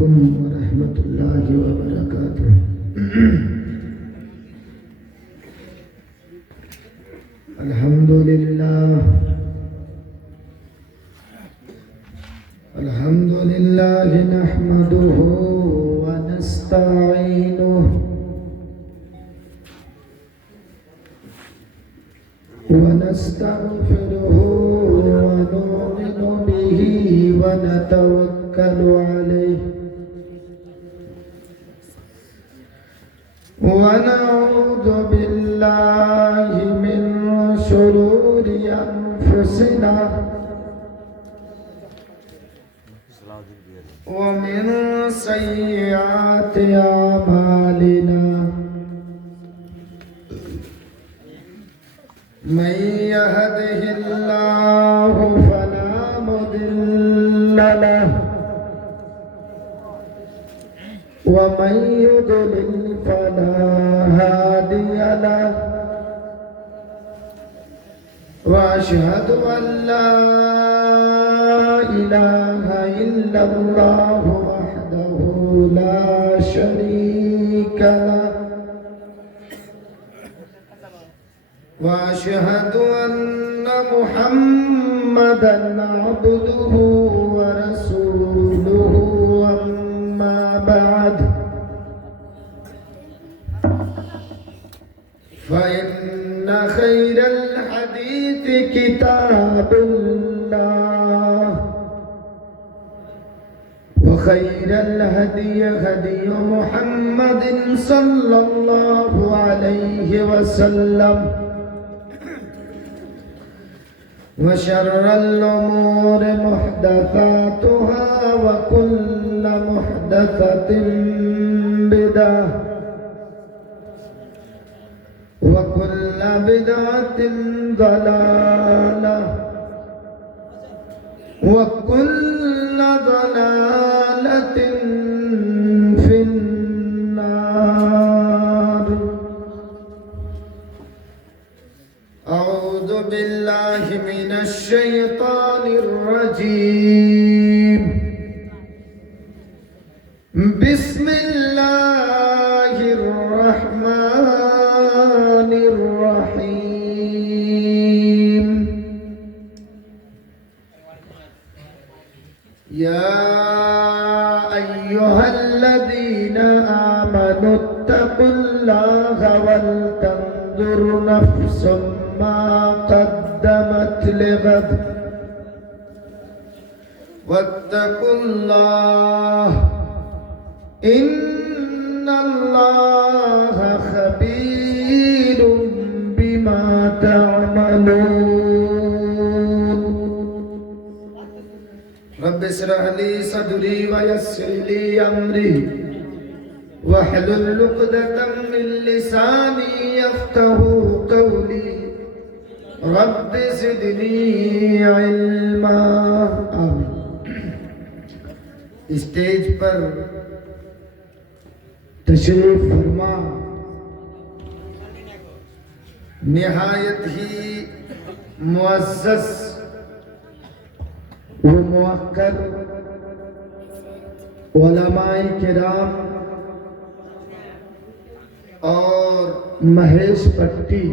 علیکم ورحمۃ اللہ وبرکاتہ۔ الحمدللہ نحمده ونستعینه ونستغفره ونؤمن به ونتوکل علیہ ونعوذ باللہ من شرور انفسنا ومن سیئات اعمالنا من يهده الله فلا مضل له ومن يضلل فلا هادي له وأشهد أن لا إله إلا الله وحده لا شريك له وأشهد أن محمدًا عبده ورسوله أما بعد فإن خير الحديث كتاب الله وخير الهدي هدي محمد صلى الله عليه وسلم وشر الأمور محدثاتها وكل محدثة بدعة وكل بدعة ضلالة وكل ضلالة في النار. أعوذ بالله من الشيطان الرجيم. بسم الله الرحمن الرحيم. يا أيها الذين آمنوا اتقوا الله ولتنظر نفس ما قدمت لغد واتقوا الله إن الله خبير بما تعملون. رب اشرح لي صدري ويسر لي أمري واحلل عقدة من لساني يفقهوا قولي رب زدنی علما. آمین. اسٹیج پر تشریف فرما نہایت ہی معزز و موقر علماء کرام اور مہیش پٹی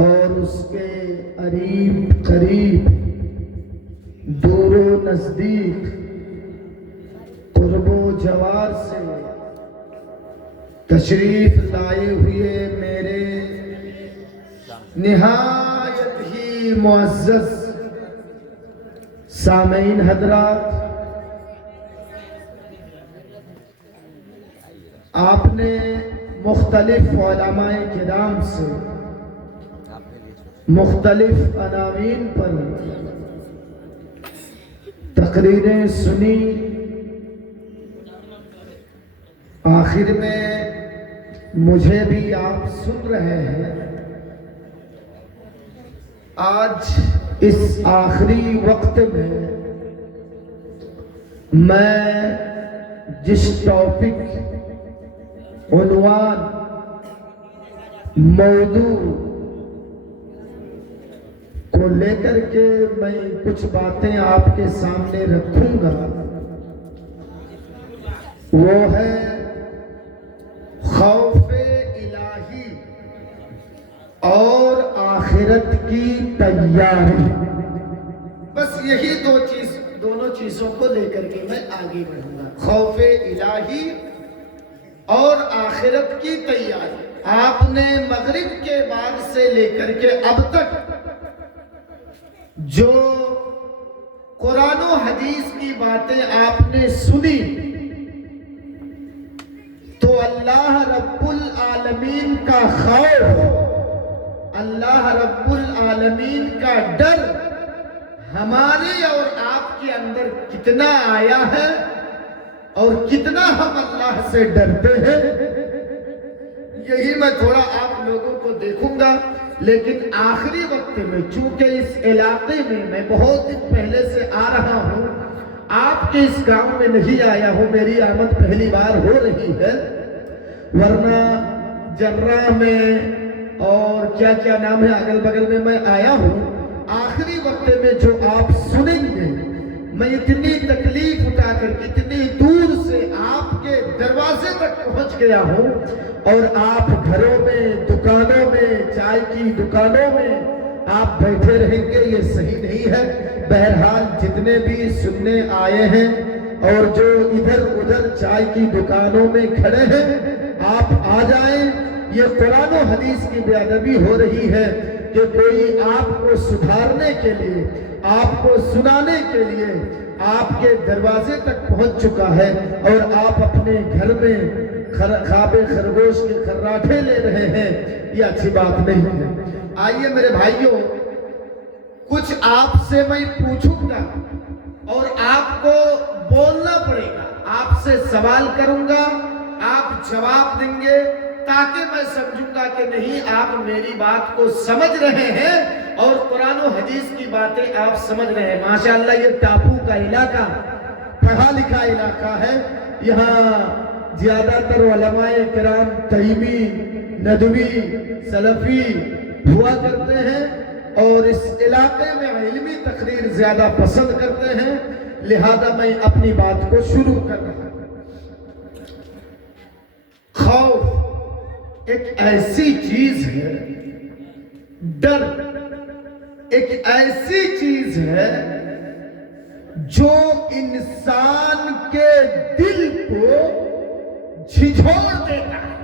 اور اس کے قریب قریب دور و نزدیک قرب و جوار سے تشریف لائے ہوئے میرے نہایت ہی معزز سامعین حضرات، آپ نے مختلف علماء کرام سے مختلف عناوین پر تقریریں سنی. آخر میں مجھے بھی آپ سن رہے ہیں. آج اس آخری وقت میں میں جس ٹاپک، عنوان، موضوع کو لے کر کے میں کچھ باتیں آپ کے سامنے رکھوں گا، وہ ہے خوف الہی اور آخرت کی تیاری. بس یہی دونوں چیزوں کو لے کر کے میں آگے بڑھوں گا. خوف الہی اور آخرت کی تیاری. آپ نے مغرب کے بعد سے لے کر کے اب تک جو قرآن و حدیث کی باتیں آپ نے سنی تو اللہ رب العالمین کا خوف، اللہ رب العالمین کا ڈر ہمارے اور آپ کے اندر کتنا آیا ہے اور کتنا ہم اللہ سے ڈرتے ہیں، یہی میں تھوڑا آپ لوگوں کو دیکھوں گا. لیکن آخری وقت میں چونکہ اس علاقے میں بہت دن پہلے سے آ رہا ہوں، آپ کے اس گاؤں میں نہیں آیا ہوں، میری آمد پہلی بار ہو رہی ہے، ورنہ جرہ میں اور کیا کیا نام ہے اگل بگل میں آیا ہوں. آخری وقت میں جو آپ سنیں گے، میں اتنی تکلیف اٹھا کر اتنی دور سے آپ کے دروازے تک پہنچ گیا ہوں، اور آپ گھروں میں، دکانوں میں، چائے کی دکانوں میں آپ بیٹھے رہیں گے، یہ صحیح نہیں ہے. بہرحال جتنے بھی سننے آئے ہیں اور جو ادھر ادھر چائے کی دکانوں میں کھڑے ہیں، آپ آ جائیں. یہ قرآن و حدیث کی بے ادبی ہو رہی ہے کہ کوئی آپ کو سدھارنے کے لیے، آپ کو سنانے کے لیے آپ کے دروازے تک پہنچ چکا ہے، اور آپ اپنے گھر میں خواب خرگوش کے خراٹے لے رہے ہیں. یہ اچھی بات نہیں ہے. آئیے میرے بھائیوں، کچھ آپ سے میں پوچھوں گا اور آپ کو بولنا پڑے گا. آپ سے سوال کروں گا، آپ جواب دیں گے، تاکہ میں سمجھوں گا کہ نہیں آپ میری بات کو سمجھ رہے ہیں اور قرآن و حدیث کی باتیں آپ سمجھ رہے ہیں. ماشاءاللہ یہ ٹاپو کا علاقہ پڑھا لکھا علاقہ ہے. یہاں زیادہ تر علماء کرام تیمی، ندوی، سلفی ہوا کرتے ہیں، اور اس علاقے میں علمی تقریر زیادہ پسند کرتے ہیں. لہذا میں اپنی بات کو شروع کر رہا ہوں. خوف ایک ایسی چیز ہے، ڈر ایک ایسی چیز ہے جو انسان کے دل کو جھنجھوڑ دیتا ہے.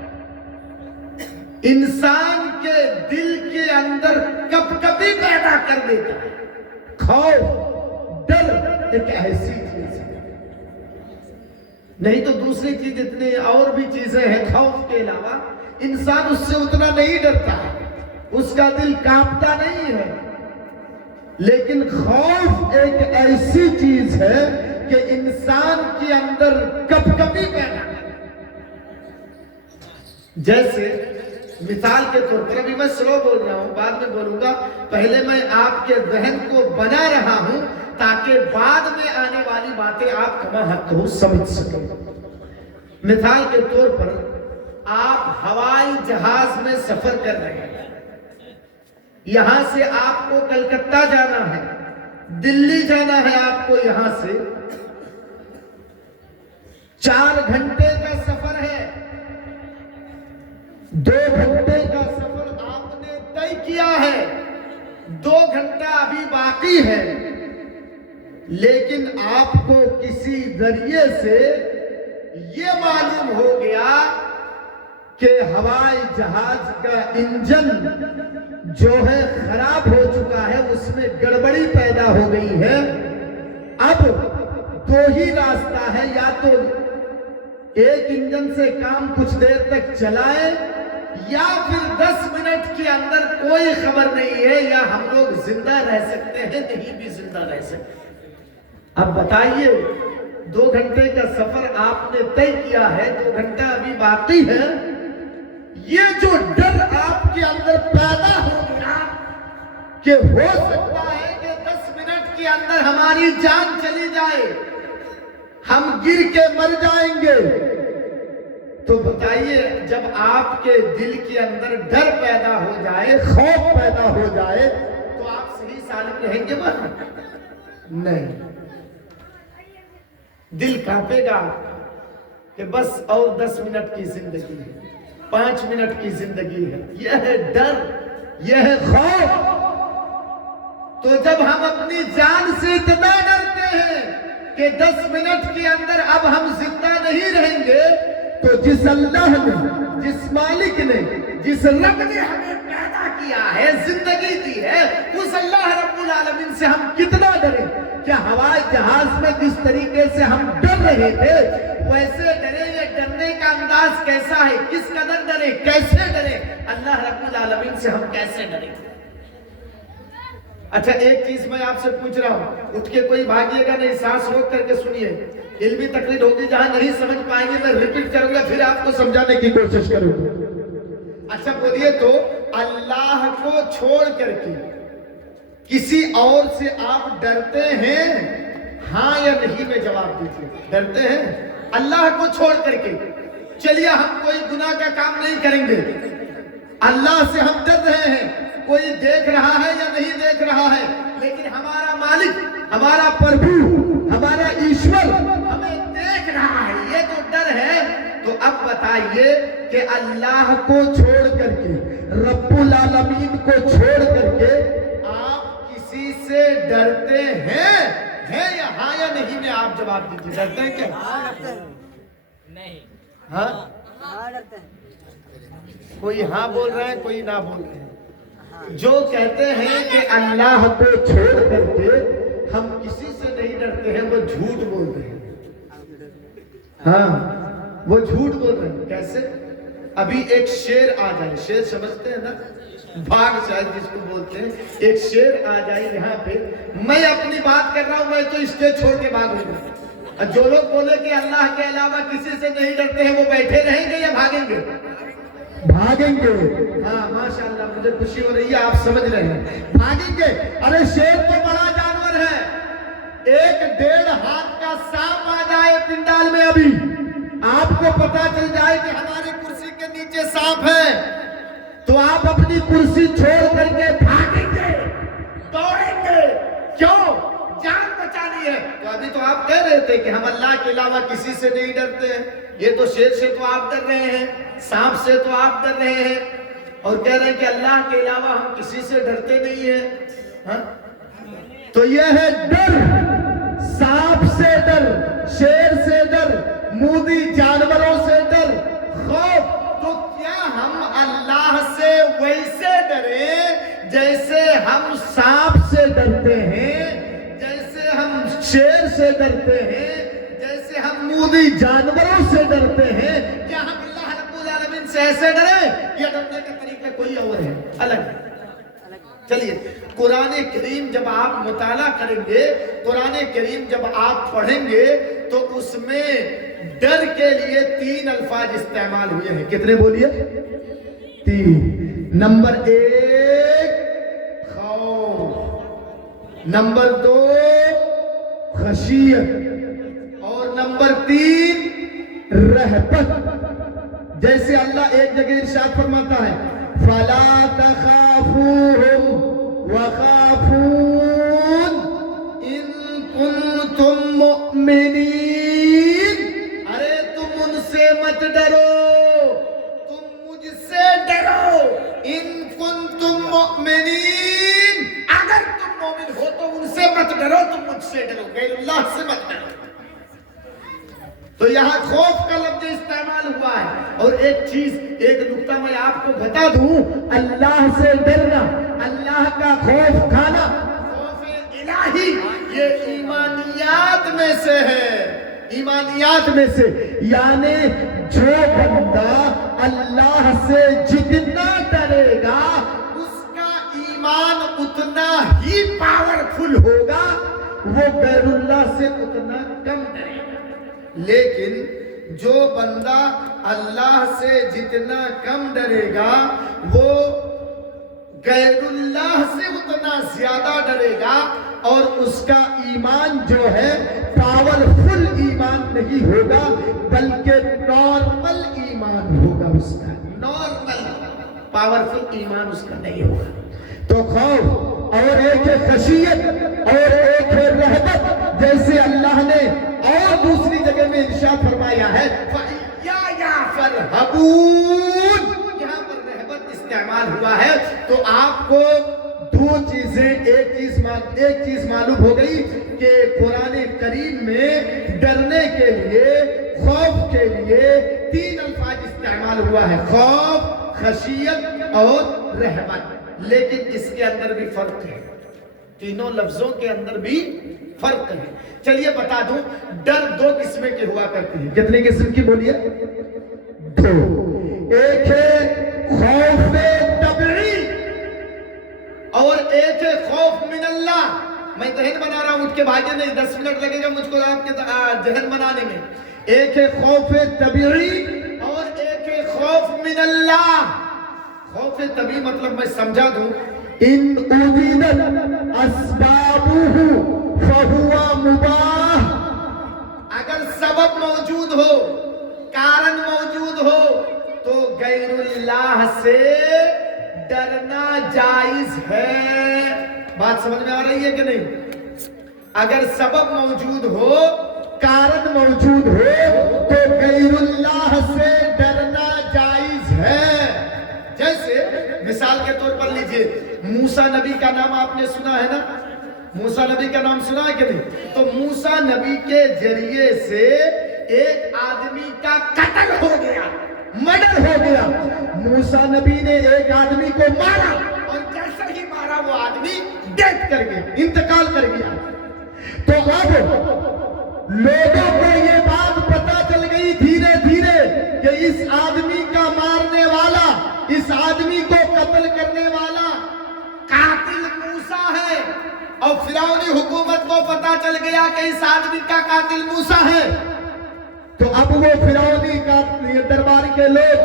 انسان کے دل کے اندر کپکپی پیدا کر دیتا ہے. خوف، ڈر ایک ایسی چیز ہے. نہیں تو دوسری چیز اتنی اور بھی چیزیں ہیں خوف کے علاوہ، انسان اس سے اتنا نہیں ڈرتا ہے، اس کا دل کانپتا نہیں ہے. لیکن خوف ایک ایسی چیز ہے کہ انسان کے اندر کپکپی پیدا کرتا ہے. جیسے مثال کے طور پر، ابھی میں سلو بول رہا ہوں، بعد میں بولوں گا، پہلے میں آپ کے ذہن کو بنا رہا ہوں تاکہ بعد میں آنے والی باتیں آپ کما حق ہو سمجھ سکیں. مثال کے طور پر آپ ہوائی جہاز میں سفر کر رہے ہیں. یہاں سے آپ کو کلکتہ جانا ہے، دلی جانا ہے. آپ کو یہاں سے 4 گھنٹے کا سفر ہے. 2 گھنٹے کا سفر آپ نے طے کیا ہے، 2 گھنٹہ ابھی باقی ہے. لیکن آپ کو کسی ذریعے سے یہ معلوم ہو گیا کہ ہوائی جہاز کا انجن جو ہے خراب ہو چکا ہے، اس میں گڑبڑی پیدا ہو گئی ہے. اب 2 ہی راستہ ہے، یا تو ایک انجن سے کام کچھ دیر تک چلائیں، یا پھر 10 منٹ کے اندر کوئی خبر نہیں ہے، یا ہم لوگ زندہ رہ سکتے ہیں، نہیں بھی زندہ رہ سکتے. اب بتائیے، 2 گھنٹے کا سفر آپ نے طے کیا ہے، 2 گھنٹہ ابھی باقی ہے. یہ جو ڈر آپ کے اندر پیدا ہو گیا کہ ہو سکتا ہے کہ 10 منٹ کے اندر ہماری جان چلی جائے، ہم گر کے مر جائیں گے، تو بتائیے جب آپ کے دل کے اندر ڈر پیدا ہو جائے، خوف پیدا ہو جائے، تو آپ صحیح سالم رہیں گے؟ نہیں، دل کانپے گا. کہ بس اور 10 منٹ کی زندگی ہے، 5 منٹ کی زندگی ہے. یہ ہے ڈر، یہ ہے خوف. تو جب ہم اپنی جان سے اتنا ڈرتے ہیں کہ 10 منٹ کے اندر اب ہم زندہ نہیں رہیں گے، تو جس اللہ نے، جس مالک نے، جس رب نے ہمیں پیدا کیا ہے، زندگی دی ہے، اس اللہ رب العالمین سے ہم کتنا ڈریں. کیا ہوائی جہاز میں جس طریقے سے ہم ڈر رہے تھے ویسے ڈرے؟ یہ ڈرنے کا انداز کیسا ہے؟ کس قدر ڈرے؟ کیسے ڈرے؟ اللہ رب العالمین سے ہم کیسے ڈریں؟ اچھا ایک چیز میں آپ سے پوچھ رہا ہوں، اٹھ کے کوئی بھاگیے گا نہیں، سانس روک کر کے سنیے. علمی تقریر ہوگی، جہاں نہیں سمجھ پائیں گے میں ریپیٹ کروں گا، پھر آپ کو سمجھانے کی کوشش کروں گا. اچھا بولیے تو، اللہ کو چھوڑ کر کے کسی اور سے آپ ڈرتے ہیں؟ ہاں یا نہیں میں جواب دیجیے. ڈرتے ہیں اللہ کو چھوڑ کر کے؟ چلیے ہم کوئی گناہ کا کام نہیں کریں گے، اللہ سے ہم ڈر رہے ہیں. کوئی دیکھ رہا ہے یا نہیں دیکھ رہا ہے، لیکن ہمارا مالک، ہمارا پربھو، ہمارا ایشور ہمیں دیکھ رہا ہے. یہ تو ڈر ہے. تو اب بتائیے کہ اللہ کو چھوڑ کر کے، رب العالمین کو چھوڑ کر کے آپ کسی سے ڈرتے ہیں یا ہاں یا نہیں میں آپ جواب دیجیے. ڈرتے ہیں کیا؟ نہیں. ہاں کوئی ہاں بول رہے ہیں، کوئی نہ بول رہے ہیں. جو کہتے ہیں کہ اللہ کو چھوڑ کر کے ہم کسی سے نہیں ڈرتے ہیں، وہ جھوٹ بول رہے ہیں. ہاں وہ جھوٹ بول رہے ہیں. کیسے؟ ابھی ایک شیر آ جائے، شیر سمجھتے ہیں نا، بھاگ شاید جس کو بولتے ہیں. ایک شیر آ جائے یہاں پہ، میں اپنی بات کر رہا ہوں، میں تو اسٹیج چھوڑ کے بھاگ رہا ہوں. جو لوگ بولے کہ اللہ کے علاوہ کسی سے نہیں ڈرتے ہیں، وہ بیٹھے رہیں گے یا بھاگیں گے؟ بھاگیں گے. ہاں ماشاءاللہ، مجھے خوشی ہو رہی ہے، آپ سمجھ رہے ہیں. بھاگیں گے. ارے شیر تو بڑا جانور ہے. 1.5 ہاتھ کا سانپ آ جائے پنڈال میں، ابھی آپ کو پتا چل جائے کہ ہماری کرسی کے نیچے سانپ ہے، تو آپ اپنی کرسی چھوڑ کر کے بھاگیں گے، دوڑیں گے. کیوں؟ جان بچانی ہے. تو ابھی تو آپ کہہ رہے تھے کہ ہم اللہ کے علاوہ کسی سے نہیں ڈرتے ہیں. یہ تو شیر سے تو آپ ڈر رہے ہیں، سانپ سے تو آپ ڈر رہے ہیں، اور کہہ رہے ہیں کہ اللہ کے علاوہ ہم کسی سے ڈرتے نہیں ہیں. ہاں تو یہ ہے ڈر. سانپ سے ڈر، شیر سے ڈر، مودی جانوروں سے ڈر، خوف. تو کیا ہم اللہ سے ویسے ڈریں جیسے ہم سانپ سے ڈرتے ہیں، جیسے ہم شیر سے ڈرتے ہیں، جیسے ہم مودی جانوروں سے ڈرتے ہیں؟ کیا ہم اللہ رب العالمین سے ایسے ڈریں؟ یہ ڈرنے کا طریقہ کوئی اور ہے، الگ ہے. چلیے قرآن کریم جب آپ مطالعہ کریں گے، قرآن کریم جب آپ پڑھیں گے، تو اس میں ڈر کے لیے 3 الفاظ استعمال ہوئے ہیں. کتنے بولیے؟ 3. نمبر 1 خوف، نمبر 2 خشیت، اور نمبر 3 رہبت. جیسے اللہ ایک جگہ ارشاد فرماتا ہے فَلَا تَخَافُوهُمْ وَخَافُونَ إِن كُنتُم مُؤْمِنِينَ. ارے تم ان سے مت ڈرو، تم مجھ سے ڈرو. إِن كُنتُم مُؤْمِنِينَ، اگر تم مومن ہو تو ان سے مت ڈرو، تم مجھ سے ڈرو، غیر اللہ سے مت ڈرو. تو یہاں خوف کا لفظ استعمال ہوا ہے. اور ایک چیز، ایک نقطہ میں آپ کو بتا دوں، اللہ سے ڈرنا، اللہ کا خوف کھانا، خوف الہی، یہ ایمانیات میں سے ہے. ایمانیات میں سے، یعنی جو بندہ اللہ سے جتنا ڈرے گا اس کا ایمان اتنا ہی پاورفل ہوگا، وہ غیر اللہ سے اتنا کم ڈرے گا. لیکن جو بندہ اللہ سے جتنا کم ڈرے گا وہ غیر اللہ سے اتنا زیادہ ڈرے گا، اور اس کا ایمان جو ہے پاورفل ایمان نہیں ہوگا، بلکہ نارمل ایمان ہوگا. اس کا نارمل پاورفل ایمان اس کا نہیں ہوگا. تو خوف اور ایک ہے خشیت اور ایک ہے رہبت. جیسے اللہ نے اور دوسری جگہ میں ارشاد فرمایا ہے فَارْهَبُونَ، یہاں پر رہبت استعمال ہوا ہے، تو آپ کو دو چیزیں، ایک چیز معلوم ہو گئی کہ قرآن کریم میں ڈرنے کے لیے، خوف کے لیے 3 الفاظ استعمال ہوا ہے، خوف، خشیت اور رہبت، لیکن اس کے اندر بھی فرق ہے، تینوں لفظوں کے اندر بھی فرق ہے۔ چلیے بتا دوں، ڈر 2 قسمیں کے ہوا کرتی ہے۔ کتنے قسم کی بولیے؟ 2۔ ایک ہے خوف طبعی اور ایک ہے خوف من اللہ۔ میں ذہن بنا رہا ہوں، اٹھ کے بھاگے نہیں، 10 منٹ لگے گا مجھ کو آپ کے ذہن بنانے میں۔ ایک ہے خوف طبعی اور ایک ہے خوف من اللہ۔ خوف طبعی مطلب میں سمجھا دوں، ان اوجدت اسبابہ فہو مباح، اگر سبب موجود ہو، کارن موجود ہو، تو غیر اللہ سے ڈرنا جائز ہے۔ بات سمجھ میں آ رہی ہے کہ نہیں؟ اگر سبب موجود ہو، کارن موجود ہو، تو غیر اللہ سے ڈرنا جائز ہے۔ جیسے مثال کے طور پر لیجئے، موسیٰ نبی کا نام آپ نے سنا ہے نا؟ موسیٰ نبی کا نام سنا ہے کہ نہیں؟ تو موسیٰ نبی کے ذریعے سے ایک آدمی کا قتل ہو گیا، مرڈر ہو گیا۔ موسیٰ نبی نے ایک آدمی کو مارا، اور جیسا ہی مارا وہ آدمی ڈیتھ کر گیا، انتقال کر گیا۔ تو اب لوگوں کو یہ بات پتا چل گئی دھیرے دھیرے کہ اس آدمی کا مارنے والا، اس آدمی کو قتل کرنے والا قاتل موسیٰ ہے، اور فرعونی حکومت کو پتا چل گیا کہ اس آدمی کا قاتل موسیٰ ہے۔ تو اب وہ فرعونی کا دربار کے لوگ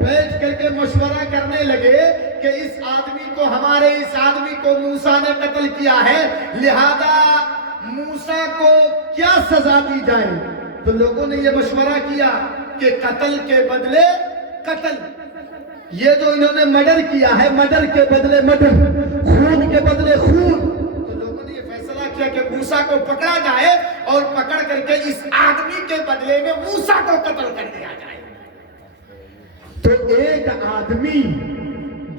بیٹھ کر کے مشورہ کرنے لگے کہ اس آدمی کو، ہمارے اس آدمی کو موسیٰ نے قتل کیا ہے، لہذا موسیٰ کو کیا سزا دی جائے؟ تو لوگوں نے یہ مشورہ کیا کہ قتل کے بدلے قتل، یہ جو انہوں نے مرڈر کیا ہے، مرڈر کے بدلے مرڈر، خون کے بدلے خون۔ تو لوگوں نے یہ فیصلہ کیا کہ موسیٰ کو پکڑا جائے اور پکڑ کر کے اس آدمی کے بدلے میں موسیٰ کو قتل کر دیا جائے۔ تو ایک آدمی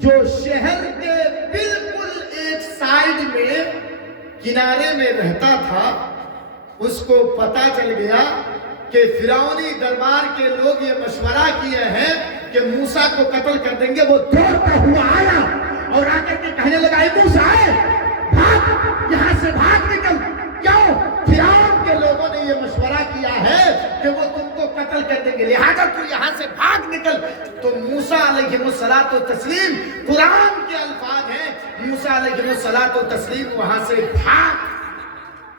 جو شہر کے بالکل ایک سائیڈ میں کنارے میں رہتا تھا، اس کو پتا چل گیا کہ فرعونی دربار کے لوگ یہ مشورہ کیے ہیں کہ موسیٰ کو قتل کر دیں گے۔ وہ دوڑتا ہوا آیا اور آ کر کے کہنے لگا، اے موسیٰ، بھاگ، یہاں سے بھاگ نکل۔ کیوں؟ فرعون کے لوگوں نے یہ مشورہ کیا ہے کہ وہ تم کو قتل کر دیں گے، لہذا تو یہاں سے بھاگ نکل۔ تو موسیٰ علیہ الصلوۃ والتسلیم، قرآن کے الفاظ ہیں، موسیٰ علیہ الصلوۃ والتسلیم وہاں سے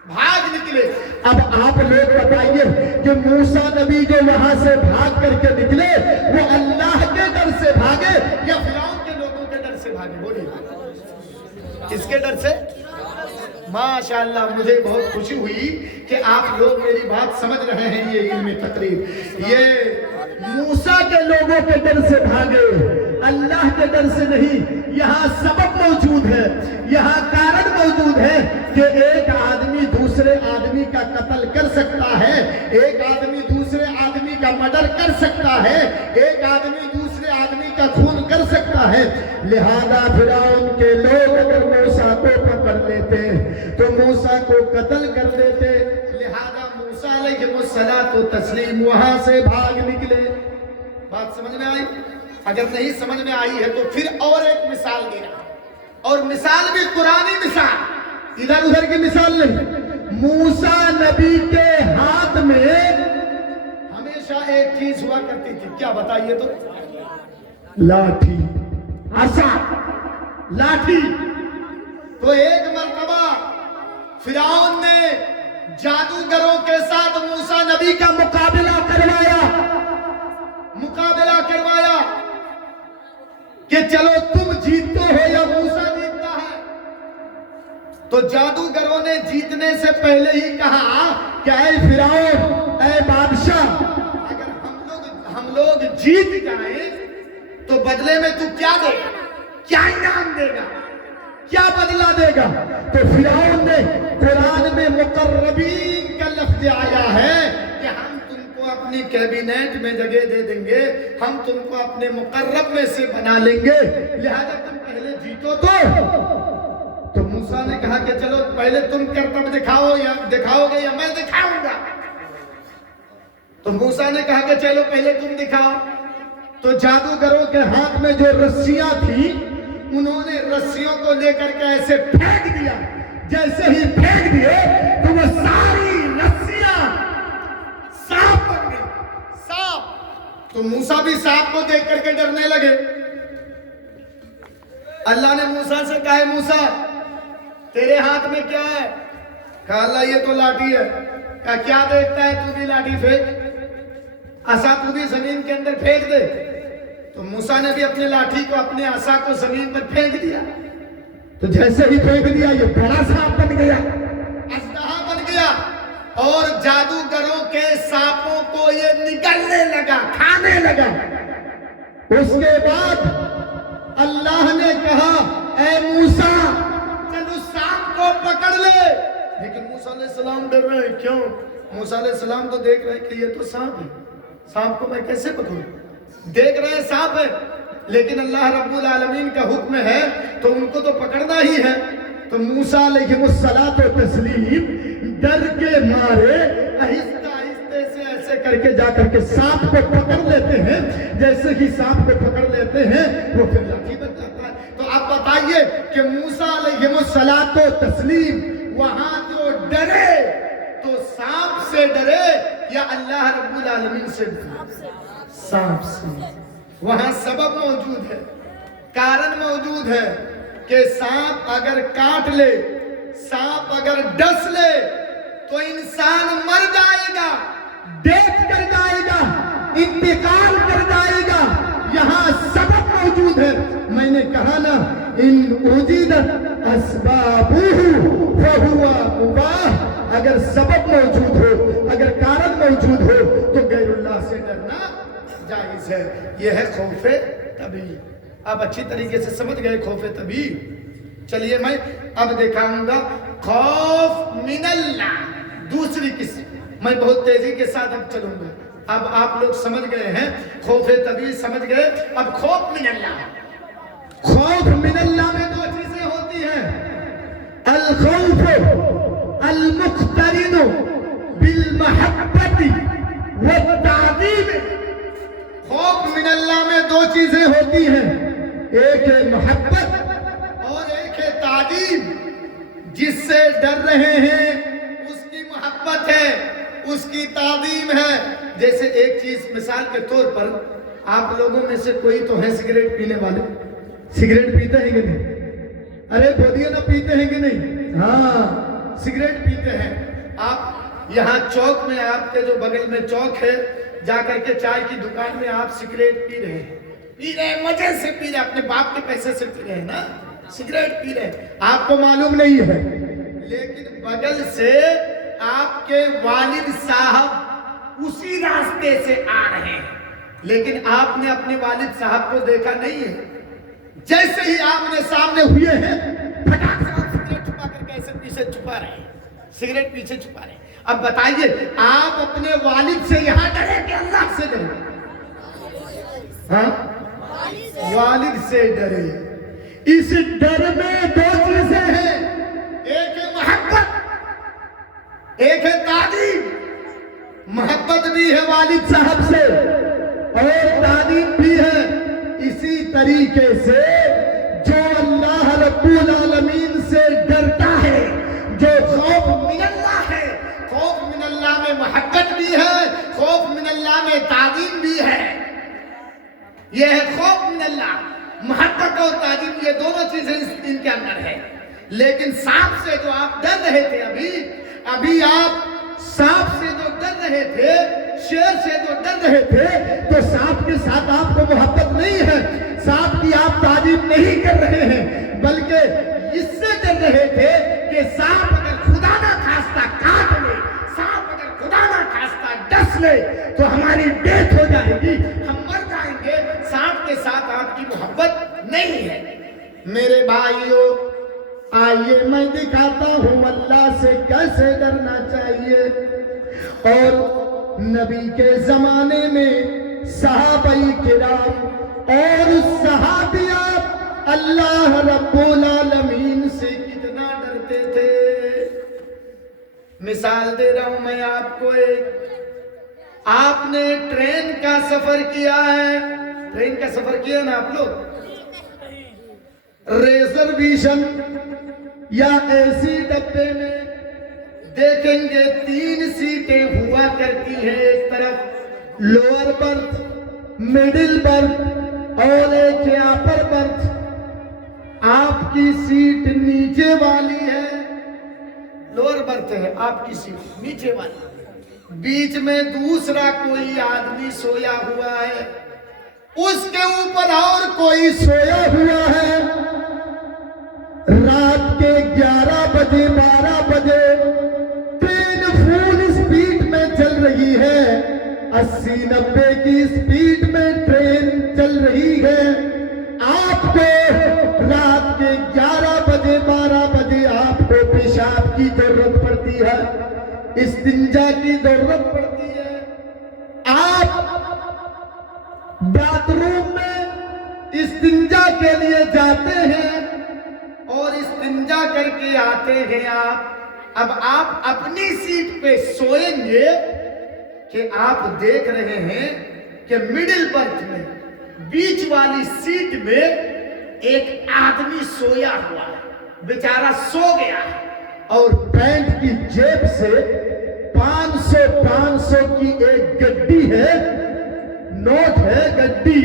بھاگ نکلے۔ اب آپ لوگ بتائیے کہ موسیٰ نبی جو وہاں سے بھاگ کر کے نکلے، وہ اللہ کے ڈر سے بھاگے یا فرعون کے لوگوں کے ڈر سے بھاگے؟ بولیے، کس کے ڈر سے؟ ماشاءاللہ، مجھے بہت خوشی ہوئی کہ آپ لوگ میری بات سمجھ رہے ہیں۔ یہ علم تقریر، یہ موسیٰ کے لوگوں کے ڈر سے بھاگے، اللہ کے ڈر سے نہیں۔ یہاں سبب موجود ہے، یہاں کارن موجود ہے کہ ایک آدمی دوسرے آدمی کا قتل کر سکتا ہے، ایک آدمی دوسرے آدمی کا مرڈر کر سکتا ہے، ایک آدمی دوسرے آدمی کا خون کر سکتا ہے۔ لہذا فرعون کے لوگ اگر موسیٰ کو پکڑ لیتے تو موسیٰ کو قتل کر دیتے، لہذا موسیٰ علیہ الصلوۃ والتسلیم وہاں سے بھاگ نکلے۔ بات سمجھ میں آئی؟ اگر نہیں سمجھ میں آئی ہے تو پھر اور ایک مثال دے رہا ہوں، اور مثال بھی قرآنی مثال، ادھر ادھر کی مثال نہیں۔ موسیٰ نبی کے ہاتھ میں ہمیشہ ایک چیز ہوا کرتی تھی، کیا بتائیے تو؟ لاٹھی، عصا، لاٹھی۔ تو ایک مرتبہ فرعون نے جادوگروں کے ساتھ موسیٰ نبی کا مقابلہ کروایا کہ چلو تم جیتتے ہو یا موسیٰ جیتتا ہے۔ تو جادوگروں نے جیتنے سے پہلے ہی کہا کہ اے فرعون، اے بادشاہ، اگر ہم لوگ جیت جائیں تو بدلے میں تو کیا دے گا؟ کیا انعام دے گا؟ کیا بدلہ دے گا؟ تو فرعون نے، قرآن میں مقربین کا لفظ آیا ہے کہ ہم تم کو اپنی اپنی کیبینٹ میں جگہ دے دیں گے، ہم تم کو اپنے مقرب میں سے بنا لیں گے، لہذا تم پہلے جیتو تو موسیٰ نے کہا کہ چلو پہلے تم کرتب دکھاؤ گے یا میں دکھاؤں گا؟ تو موسیٰ نے کہا کہ چلو پہلے تم دکھاؤ۔ تو جادوگروں کے ہاتھ میں جو رسیاں تھی، انہوں نے رسیوں کو لے کر کے ایسے پھینک دیا، جیسے ہی پھینک دیے تو وہ ساری رسیاں سانپ بن گئی، سانپ۔ تو موسیٰ بھی سانپ کو دیکھ کر کے ڈرنے لگے۔ اللہ نے موسیٰ سے کہا، موسیٰ تیرے ہاتھ میں کیا ہے؟ کہا اللہ یہ تو لاٹھی ہے۔ کہا کیا دیکھتا ہے، تو بھی لاٹھی پھینک، عصا تو بھی زمین کے اندر پھینک دے۔ تو موسیٰ نے بھی اپنے لاٹھی کو، اپنے عصا کو زمین پر پھینک دیا۔ تو جیسے ہی پھینک دیا یہ بڑا سانپ بن گیا، اژدہا بن گیا، اور جادوگروں کے سانپوں کو یہ نگلنے لگا، کھانے لگا۔ اس کے بعد اللہ نے کہا اے موسیٰ چل اس سانپ کو پکڑ لے۔ لیکن موسیٰ علیہ السلام ڈر رہے ہیں، کیوں؟ موسیٰ علیہ السلام تو دیکھ رہے ہیں کہ یہ تو سانپ ہے، سانپ کو میں کیسے پکڑوں؟ دیکھ رہے ہیں سانپ ہے، لیکن اللہ رب العالمین کا حکم ہے تو ان کو تو پکڑنا ہی ہے۔ تو موسیٰ علیہ السلام ڈر کے مارے آہستہ آہستہ سے ایسے کر کے جا کر کے سانپ کو پکڑ لیتے ہیں۔ جیسے ہی سانپ کو پکڑ لیتے ہیں وہ پھر لاٹھی بن جاتا ہے۔ تو آپ بتائیے کہ موسیٰ علیہ السلام وہاں جو ڈرے تو سانپ سے ڈرے یا اللہ رب العالمین سے ڈرے؟ سانپ سے۔ وہاں سبب موجود ہے، کارن موجود ہے کہ سانپ اگر کاٹ لے، سانپ اگر ڈس لے تو انسان مر جائے گا، ڈیتھ کر جائے گا، انتقال کر جائے گا۔ یہاں سبب موجود ہے۔ میں نے کہا نا ان وجدت اسبابہ فہو مباح، اگر سبب موجود ہو، اگر کارن موجود ہو تو غیر اللہ سے ڈرنا جائز ہے۔ یہ ہے خوف طبیعی۔ آپ اچھی طریقے سے سمجھ گئے خوف طبیعی۔ چلیے میں اب دکھاؤں گا خوف من اللہ، دوسری قسم۔ میں بہت تیزی کے ساتھ اب چلوں گا۔ اب آپ لوگ سمجھ گئے ہیں خوف طبیعی، سمجھ گئے، اب خوف من اللہ۔ خوف من اللہ میں دو چیزیں ہوتی ہیں، الخوف المقترن بالمحبت والتعظیم۔ خوف من اللہ میں دو چیزیں ہوتی ہیں، ایک ہے محبت اور ایک ہے تعظیم۔ جس سے ڈر رہے ہیں اس کی محبت ہے، اس کی تعظیم ہے۔ جیسے ایک چیز مثال کے طور پر، آپ لوگوں میں سے کوئی تو ہے سگریٹ پینے والے، سگریٹ پیتے ہیں کہ نہیں؟ ارے بولیے نا، پیتے ہیں کہ نہیں؟ ہاں سگریٹ پیتے ہیں۔ آپ یہاں چوک میں، آپ کے جو بغل میں چوک ہے، جا کر کے چائے کی دکان میں آپ سگریٹ پی رہے ہیں، مزے سے پی رہے ہیں، اپنے باپ کے پیسے سے پی رہے ہیں نا، سگریٹ پی رہے ہیں، آپ کو معلوم نہیں ہے، لیکن بغل سے آپ کے والد صاحب اسی راستے سے آ رہے ہیں، لیکن آپ نے اپنے والد صاحب کو دیکھا نہیں ہے۔ جیسے ہی آپ نے سامنے ہوئے ہیں، پھٹاک سے آپ سگریٹ چھپا کر کے ایسے پیچھے چھپا رہے ہیں، سگریٹ پیچھے چھپا رہے ہیں۔ اب بتائیے آپ اپنے والد سے یہاں ڈرے کہ اللہ سے ڈرے؟ ہاں والد سے ڈرے۔ اس ڈر میں دو چیزیں ہیں، ایک ہے محبت، ایک ہے تعظیم۔ محبت بھی ہے والد صاحب سے اور تعظیم بھی ہے۔ اسی طریقے سے جو اللہ رب العالمین سے ڈرتا ہے، جو خوف من اللہ ہے، خوف من اللہ میں محبت بھی ہے، خوف من اللہ میں تعظیم بھی ہے۔ یہ ہے خوف من اللہ، محبت اور تعظیم، یہ دونوں چیزیں ان کے اندر ہے۔ لیکن سانپ سے جو آپ ڈر رہے تھے، ابھی آپ سانپ سے جو ڈر رہے تھے، شیر سے جو ڈر رہے تھے، تو سانپ کے ساتھ آپ کو محبت نہیں ہے، سانپ کی آپ تعظیم نہیں کر رہے ہیں، بلکہ اس سے ڈر رہے تھے کہ سانپ اگر خدا نہ خواستہ کاٹ لے، سانپ اگر خدا نہ خواستہ ڈس لے تو ہماری ڈیتھ ہو جائے گی، ہم مر جائیں گے۔ سانپ کے ساتھ آپ کی محبت نہیں ہے۔ میرے بھائیوں، آئیے میں دکھاتا ہوں اللہ سے کیسے ڈرنا چاہیے۔ اور نبی کے زمانے میں صحابہ کرام اور صحابیات اللہ رب العالمین سے کتنا ڈرتے تھے. مثال دے رہا ہوں میں آپ کو ایک. آپ نے ٹرین کا سفر کیا ہے, ٹرین کا سفر کیا نا آپ لوگ, ریزرویشن یا ایسی ڈبے میں دیکھیں گے 3 سیٹیں ہوا کرتی ہیں, ایک طرف لوور برتھ, مڈل برتھ اور ایک اپر برتھ. آپ کی سیٹ نیچے والی ہے, لوور برتھ ہے, آپ کی سیٹ نیچے والی, بیچ میں دوسرا کوئی آدمی سویا ہوا ہے, اس کے اوپر اور کوئی سویا ہوا ہے. رات کے 11 بجے 12 بجے ٹرین فل اسپیڈ میں چل رہی ہے, 80-90 کی اسپیڈ میں ٹرین چل رہی ہے. آپ کو رات کے 11 بجے 12 بجے آپ کو پیشاب کی ضرورت پڑتی ہے, استنجا کی ضرورت پڑتی ہے. آپ باتھ روم میں استنجا کے لیے جاتے ہیں اور استنجا کر کے آتے ہیں. اب آپ اپنی سیٹ پہ سوئیں گے کہ آپ دیکھ رہے ہیں کہ مڈل برتھ میں بیچ والی سیٹ میں ایک آدمی سویا ہوا ہے, بیچارہ سو گیا ہے, اور پینٹ کی جیب سے 500 کی ایک گڈی ہے, نوٹ ہے گڈی,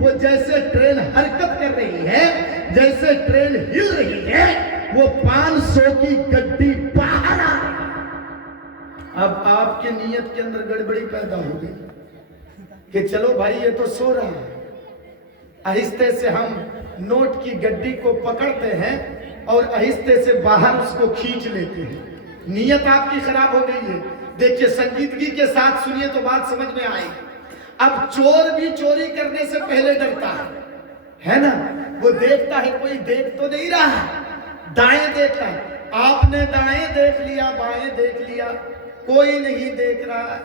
وہ جیسے ٹرین حرکت کر رہی ہے, جیسے ٹرین ہل رہی ہے, وہ 500 کی گڈی باہر آ رہی ہے. اب آپ کے نیت کے اندر گڑبڑی پیدا ہو گئی کہ چلو بھائی یہ تو سو رہا ہے. آہستہ سے ہم نوٹ کی گڈی کو پکڑتے ہیں اور آہستہ سے باہر اس کو کھینچ لیتے ہیں. نیت آپ کی خراب ہو گئی ہے. دیکھیے سنجیدگی کے ساتھ سنیے تو بات سمجھ میں آئے گی. اب چور بھی چوری کرنے سے پہلے ڈرتا ہے نا, وہ دیکھتا ہے کوئی دیکھ تو نہیں رہا, دائیں دیکھتا ہے. آپ نے دائیں دیکھ لیا, بائیں دیکھ لیا, کوئی نہیں دیکھ رہا.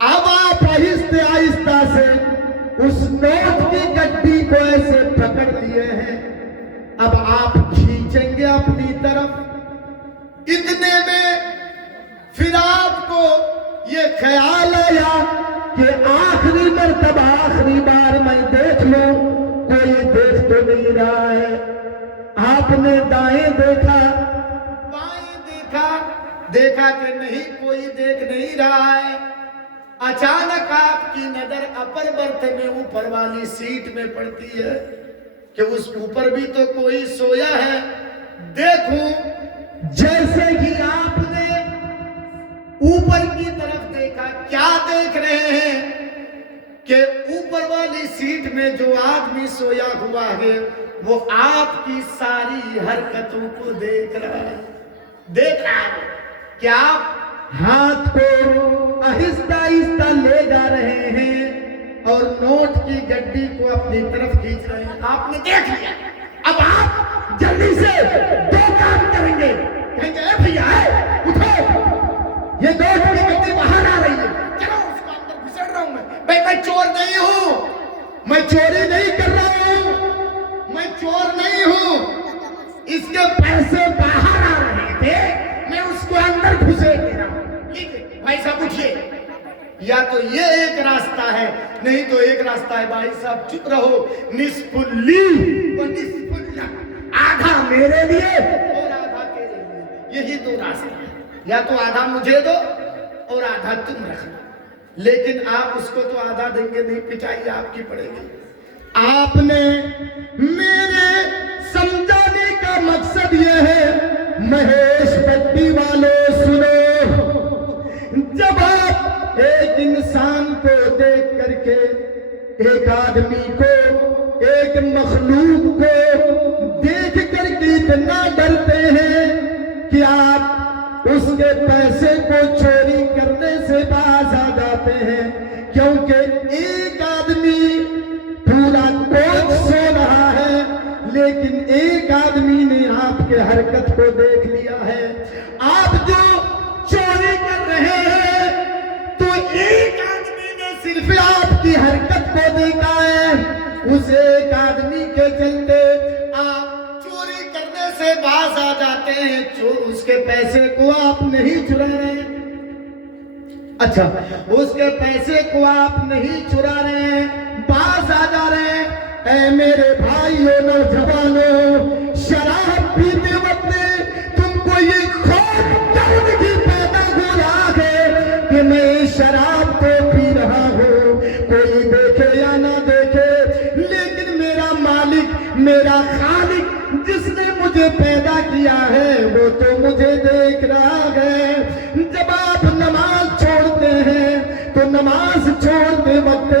اب آپ آہستہ آہستہ سے اس نوٹ کی گڈی کو ایسے پکڑ لیے ہیں. اب آپ کھینچیں گے اپنی طرف. اتنے میں پھر آپ کو یہ خیال آیا کہ آخری مرتبہ, آخری بار میں دیکھ لوں, کوئی دیکھ تو نہیں رہا ہے. آپ نے دائیں دیکھا, بائیں دیکھا, دیکھا کہ نہیں کوئی دیکھ نہیں رہا ہے. اچانک آپ کی نظر اپر برتھ میں اوپر والی سیٹ میں پڑتی ہے کہ اس اوپر بھی تو کوئی سویا ہے. دیکھوں, جیسے ہی آپ نے اوپر کی طرف دیکھا, کیا دیکھ رہے ہیں کہ اوپر والی سیٹ میں جو آدمی سویا ہوا ہے وہ آپ کی ساری حرکتوں کو دیکھ رہا ہے. دیکھ رہا ہے کہ آپ ہاتھ کو آہستہ آہستہ لے جا رہے ہیں اور نوٹ کی گڈی کو اپنی طرف کھینچ رہے ہیں. آپ نے دیکھ لیا. اب آپ جلدی سے 2 کام کریں گے, کہیں گے اے بھیا اٹھو, یہ نوٹ کی گڈی باہر آ رہی ہے, چلو اس کو اندر گھسڑ رہا ہوں. میں چور نہیں ہوں, میں چوری نہیں کر رہا ہوں, میں چور نہیں ہوں. اس کے پیسے باہر آ رہے تھے, میں اس کو اندر گھسے دے رہا ہوں. بھائی صاحب اٹھیے. یا تو یہ ایک راستہ ہے, نہیں تو ایک راستہ ہے. بھائی صاحب چپ رہو. نصف لی و نصف لک, آدھا میرے لیے اور آدھا تیرے لیے, یہی 2 راستے ہیں. یا تو آدھا مجھے دو اور آدھا تم رکھنا. لیکن آپ اس کو تو آدھا دیں گے نہیں, پٹائی آپ کی پڑے گی. آپ نے میرے سمجھانے کا مقصد یہ ہے, مہیش بٹی والوں سنو, جب آپ ایک انسان کو دیکھ کر کے, ایک آدمی کو, ایک مخلوق کو دیکھ کر کے اتنا ڈرتے ہیں کہ آپ اس کے پیسے کو چوری کرنے سے باز آ جاتے ہیں. کیونکہ ایک آدمی پورا کوچ سو رہا ہے, لیکن ایک آدمی نے آپ کے حرکت کو دیکھ لیا ہے. آپ جو چوری کر رہے ہیں تو حرکت کو دیکھا ہے، اس ایک آدمی کے چلتے آپ چوری کرنے سے باز آ جاتے ہیں، اس کے پیسے کو آپ نہیں چرا رہے ہیں، اچھا اس کے پیسے کو آپ نہیں چرا رہے ہیں، باز آ جا رہے ہیں۔ اے میرے بھائیوں نوجوانوں، شراب پیتے وقت تم کو یہ خوف کیوں نہیں پیدا ہو رہا ہے کہ میں شراب کو پی رہا ہوں، کوئی دیکھے یا نہ دیکھے، لیکن میرا مالک، میرا خالق جس نے مجھے پیدا کیا ہے وہ تو مجھے دیکھ رہا ہے۔ جب آپ نماز چھوڑتے ہیں تو نماز چھوڑتے وقت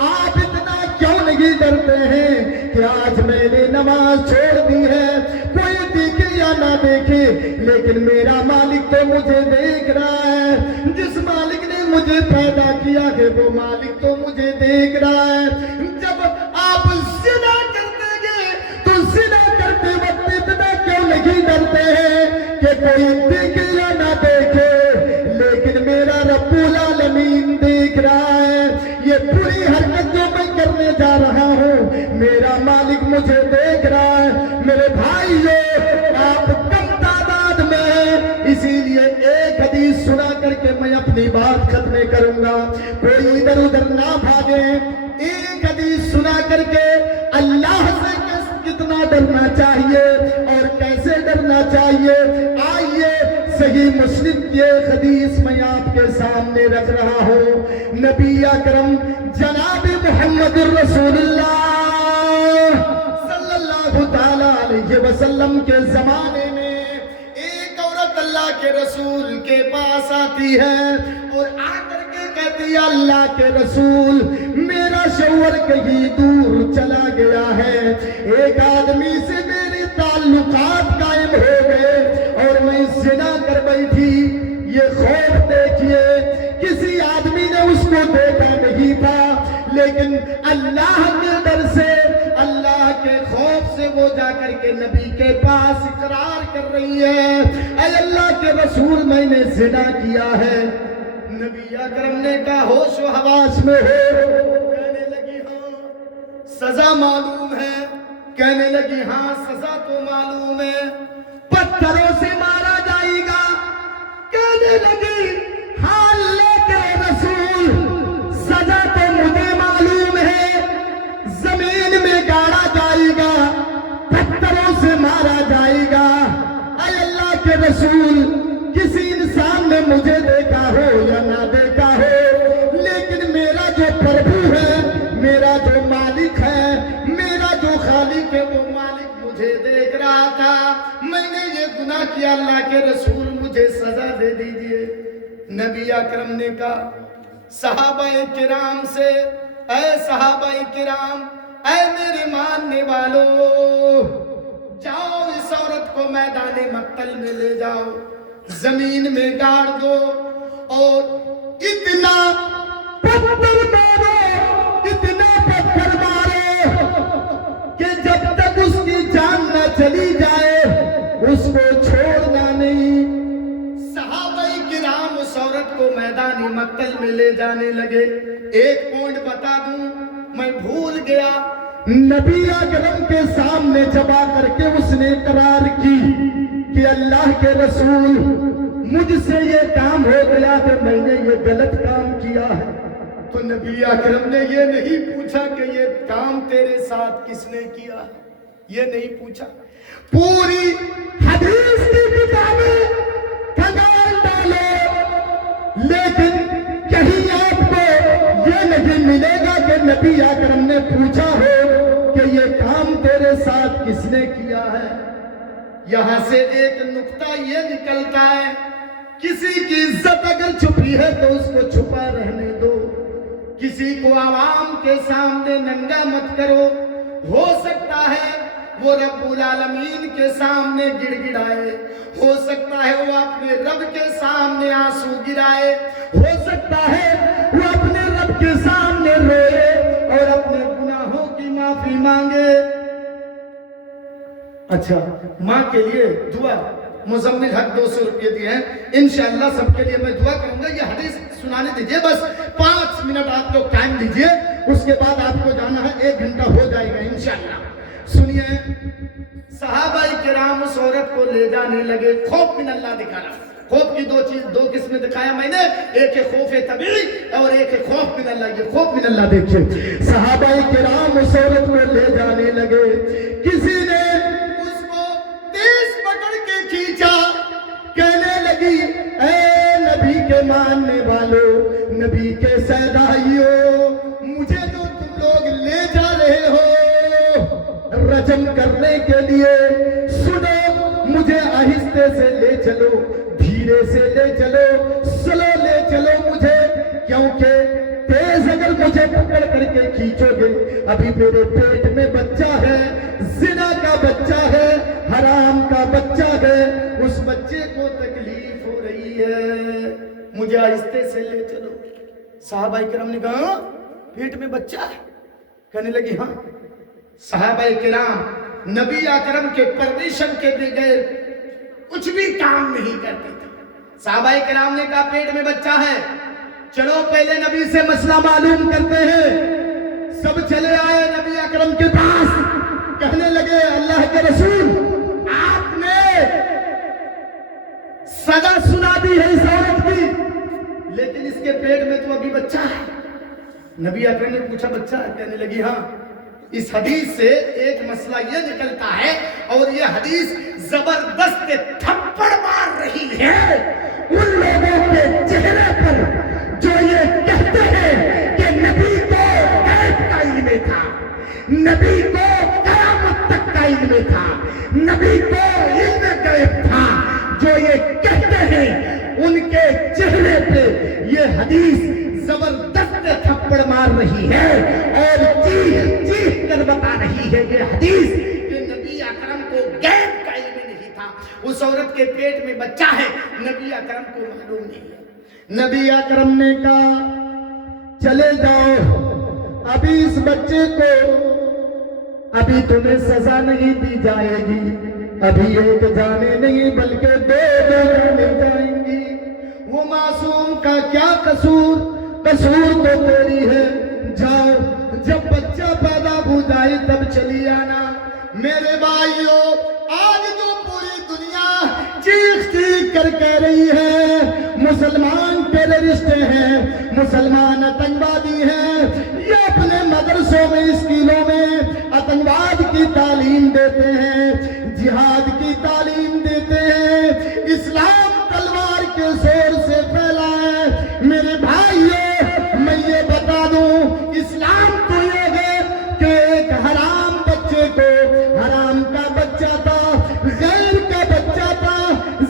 آپ اتنا کیوں نہیں ڈرتے ہیں کہ آج میں نے نماز چھوڑ دی ہے، کوئی دیکھے یا نہ دیکھے لیکن میرا مالک تو مجھے دیکھ رہا ہے، جس مالک نے مجھے پیدا کیا ہے وہ مالک تو مجھے دیکھ رہا ہے۔ جب آپ زنا کرتے گے تو زنا کرتے وقت اتنا کیوں نہیں ڈرتے ہیں کہ کوئی دیکھے یا نہ دیکھے، لیکن میرا رب العالمین دیکھ رہا ہے، یہ بری حرکت جو میں کرنے جا رہا ہوں میرا مالک مجھے دیکھ رہا ہے۔ میرے بھائیو، آپ کم تعداد میں ہیں، اسی لیے ایک حدیث سنا کر کے میں اپنی بات ختم کروں گا، کوئی ادھر ادھر نہ بھاگے۔ ایک حدیث سنا کر کے اللہ سے کتنا ڈرنا چاہیے اور کیسے ڈرنا چاہیے، آئیے صحیح مسلم کی ایک حدیث میں آپ کے سامنے رکھ رہا ہوں۔ نبی اکرم جناب محمد الرسول اللہ صلی اللہ تعالی علیہ وسلم کے زمانے میں ایک عورت اللہ کے رسول کے پاس آتی ہے اور آ کر کے کہتی ہے، اللہ کے رسول میرا شوہر کہیں دور چلا گیا ہے، ایک آدمی سے میرے تعلقات قائم ہو گئے اور میں زنا کر بیٹھی۔ یہ خوف دیکھیے، کسی آدمی نے اس کو دیکھا نہیں تھا، لیکن اللہ کے ڈر سے، اللہ کے خوف سے وہ جا کر کے نبی کے پاس اقرار کر رہی ہے، اے اللہ کے رسول میں نے زنا کیا ہے۔ نبی اکرم نے کہا ہوش و حواس میں ہو؟ کہنے لگی ہاں۔ سزا معلوم ہے؟ کہنے لگی ہاں سزا تو معلوم ہے، پتھروں سے مارا جائے گا؟ کہنے لگی ہاں اللہ کے رسول سزا تو مجھے معلوم ہے، زمین میں گاڑا جائے گا، پتھروں سے مارا جائے گا۔ اے اللہ کے رسول کسی انسان نے مجھے دیکھا ہو یا نہ دیکھا ہو، لیکن میرا جو پربھو ہے، میرا جو مالک ہے، میرا جو خالق ہے، وہ مالک مجھے دیکھ رہا تھا، میں نے یہ گناہ کیا، اللہ کے رسول مجھے سزا دے دیجئے۔ نبی اکرم نے کہا صحابہ کرام سے، اے صحابہ کرام، اے میرے ماننے والو، جاؤ اس عورت کو میدان مقتل میں لے جاؤ، زمین میں گاڑ دو اور اتنا پتھر مارو، اتنا پتھر مارو کہ جب تک اس کی جان نہ چلی جائے اس کو چھوڑنا نہیں۔ صحابہ کرام اس عورت کو میدان مقتل میں لے جانے لگے۔ ایک پوائنٹ بتا دوں، میں بھول گیا، نبی اکرم کے سامنے جب آ کر کے اس نے اقرار کی کہ اللہ کے رسول مجھ سے یہ کام ہو گیا کہ میں نے یہ غلط کام کیا ہے، تو نبی اکرم نے یہ نہیں پوچھا کہ یہ کام تیرے ساتھ کس نے کیا ہے، یہ نہیں پوچھا۔ پوری حدیث کی کتابیں کھنگال ڈالو، لیکن کہیں آپ کو یہ نہیں ملے گا کہ نبی اکرم نے پوچھا ہو کہ یہ کام تیرے ساتھ کس نے کیا ہے۔ یہاں سے ایک نقطہ یہ نکلتا ہے، کسی کی عزت اگر چھپی ہے تو اس کو چھپا رہنے دو، کسی کو عوام کے سامنے ننگا مت کرو، ہو سکتا ہے وہ رب العالمین کے سامنے گڑ گڑائے، ہو سکتا ہے وہ اپنے رب کے سامنے آنسو گرائے، ہو سکتا ہے وہ اپنے رب کے سامنے روئے اور اپنے گناہوں کی معافی مانگے۔ اچھا، ماں کے لیے دعا، مزمل حق 200 روپے دیے ہیں، انشاءاللہ سب کے لیے میں دعا کروں گا۔ یہ حدیث سنانے دیجئے، بس 5 منٹ آپ لوگ ٹائم دیجئے اس کے بعد آپ کو جانا ہے، 1 گھنٹہ ہو جائے گا انشاءاللہ۔ سنیے، صحابہ کرام اس عورت کو لے جانے لگے، خوف من اللہ دکھانا۔ خوف کی دو قسمیں دکھایا میں نے، ایک ہے خوف طبیعی اور ایک ہے خوف من اللہ۔ یہ خوف من اللہ دیکھیے، صحابہ کرام اس عورت کو لے جانے لگے، کسی نے اس کو تیز پکڑ کے کھینچا، کہنے لگی اے نبی کے ماننے والوں، نبی کے سیدائیوں، مجھے جو تم لوگ لے جا رہے ہو رجم کرنے کے لیے، سنو، مجھے آہستہ سے لے چلو، دھیرے سے لے چلو، سلو لے چلو مجھے، کیونکہ تیز اگر مجھے پکڑ کر کے کھینچو گے، ابھی میرے پیٹ میں بچہ ہے، زنا کا بچہ ہے، حرام کا بچہ ہے، اس بچے کو تکلیف ہو رہی ہے، مجھے آہستہ سے لے چلو۔ صحابہ کرام نے کہا پیٹ میں بچہ ہے؟ کہنے لگی ہاں۔ صحابہ کرام نبی اکرم کے پرمیشن کے بغیر کچھ بھی کام نہیں کرتے تھے۔ صحابہ کرام نے کہا پیٹ میں بچہ ہے، چلو پہلے نبی سے مسئلہ معلوم کرتے ہیں۔ سب چلے آئے نبی اکرم کے پاس، کہنے لگے اللہ کے رسول، آپ نے سزا سنا دی ہے اس عورت کی، لیکن اس کے پیٹ میں تو ابھی بچہ ہے۔ نبی اکرم نے پوچھا بچہ ہے؟ کہنے لگی ہاں۔ اس حدیث سے ایک مسئلہ یہ نکلتا ہے، اور یہ حدیث زبردست تھپڑ مار رہی ہے ان لوگوں کے چہرے پر جو یہ کہتے ہیں کہ نبی کو غیب کا علم تھا، نبی کو قیامت تک کا علم تھا، نبی کو علم غیب تھا، جو یہ کہتے ہیں ان کے چہرے پہ یہ حدیث زبردست تھپڑ مار رہی ہے اور چیخ چیخ کر بتا رہی ہے یہ حدیث کہ نبی اکرم کو غیب کا علم نہیں تھا، اس عورت کے پیٹ میں بچہ ہے، نبی اکرم کو معلوم نہیں ہے۔ نبی اکرم نے کہا چلے جاؤ، ابھی اس بچے کو ابھی تمہیں سزا نہیں دی جائے گی، ابھی ایک جانے نہیں بلکہ 2 جانے جائیں گی۔ وہ معصوم کا کیا قصور تو تیری ہے، جاؤ، جب بچہ پیدا ہو جائے تب چلی آنا۔ میرے بھائیوں، آج جو پوری دنیا چیخ چیخ کر کہہ رہی ہے مسلمان ٹیررسٹ ہیں، مسلمان آتنکوادی ہیں، یہ اپنے مدرسوں میں اسکولوں میں آتنکواد کی تعلیم دیتے ہیں، جہاد کی تعلیم دیتے ہیں، اسلام تلوار کے زور سے پھیلا ہے۔ میرے بھائیوں، میں یہ بتا دوں، اسلام تو یہ ہے کہ ایک حرام بچے کو، حرام کا بچہ تھا، غیر کا بچہ تھا،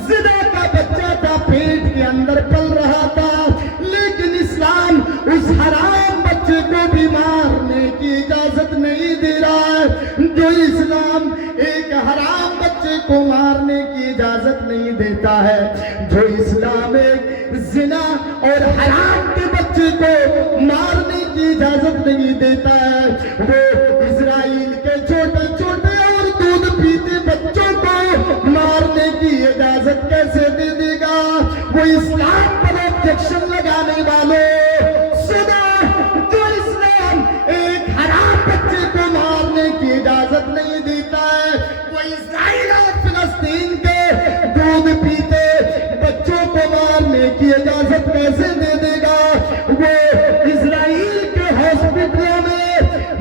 زنا کا بچہ تھا، پیٹ کے اندر پل رہا تھا، لیکن اسلام اس حرام بچے کو بھی مارنے کی اجازت نہیں دے رہا ہے۔ جو اسلام ایک حرام بچے کو مارنے کی اجازت نہیں دیتا ہے، جو اسلام ایک زنا اور حرام کے بچے کو مارنے کی اجازت نہیں دیتا ہے، وہ اسرائیل کے چھوٹے چھوٹے اور دودھ پیتے بچوں کو مارنے کی اجازت کیسے دے دے گا؟ وہ اسلام پر آبجیکشن لگانے والوں سنو، جو اسلام ایک حرام بچے کو مارنے کی اجازت نہیں دیتا ہے، وہ اسرائیل اور فلسطین کے دودھ پیتے بچوں کو مارنے کی اجازت کیسے دے دے گا؟ وہ اسرائیل کے ہاسپٹلوں میں